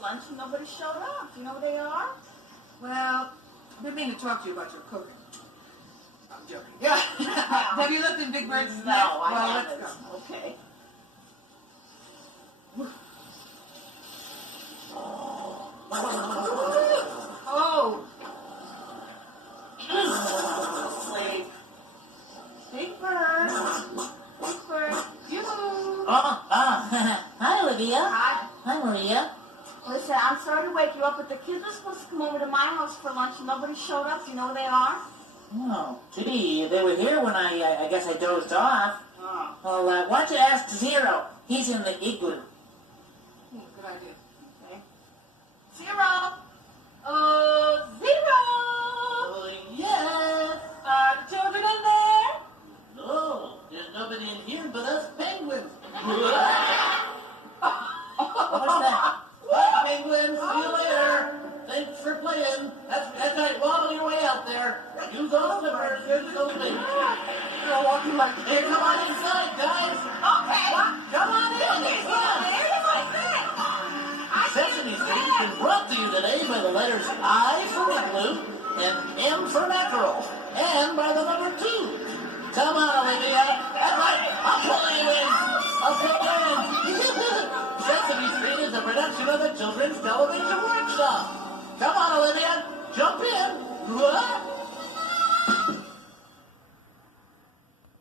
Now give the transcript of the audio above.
lunch and nobody showed up. Do you know where they are? Well, I've been meaning to talk to you about your cooking. I'm joking. Yeah. Have you looked in Big Bird's No, nest? I Well, haven't. let's go. Okay. Oh. Sleep. Big Bird. Big Bird. Yoo-hoo. Hi, Olivia. Hi. Hi, Maria. Listen, I'm sorry to wake you up, but the kids are supposed to come over to my house for lunch and nobody showed up. Do you know where they are? Oh, gee, they were here when I guess I dozed off. Oh. Well, why don't you ask Zero? He's in the igloo. Good idea. Okay. Zero. Zero. Yeah. Are the children in there? No, there's nobody in here but us penguins. What's that? Bye, penguins. See you later. Thanks for playing. That's right. Waddle your way out there. Use those slippers. Use those legs. You're walking like Hey, come on inside, guys. Okay. Come on in. Inside. Sesame Street has been brought to you today by the letters I for igloo and M for mackerel, and by the number 2. Come on, Olivia. That's right. I'm pulling you in.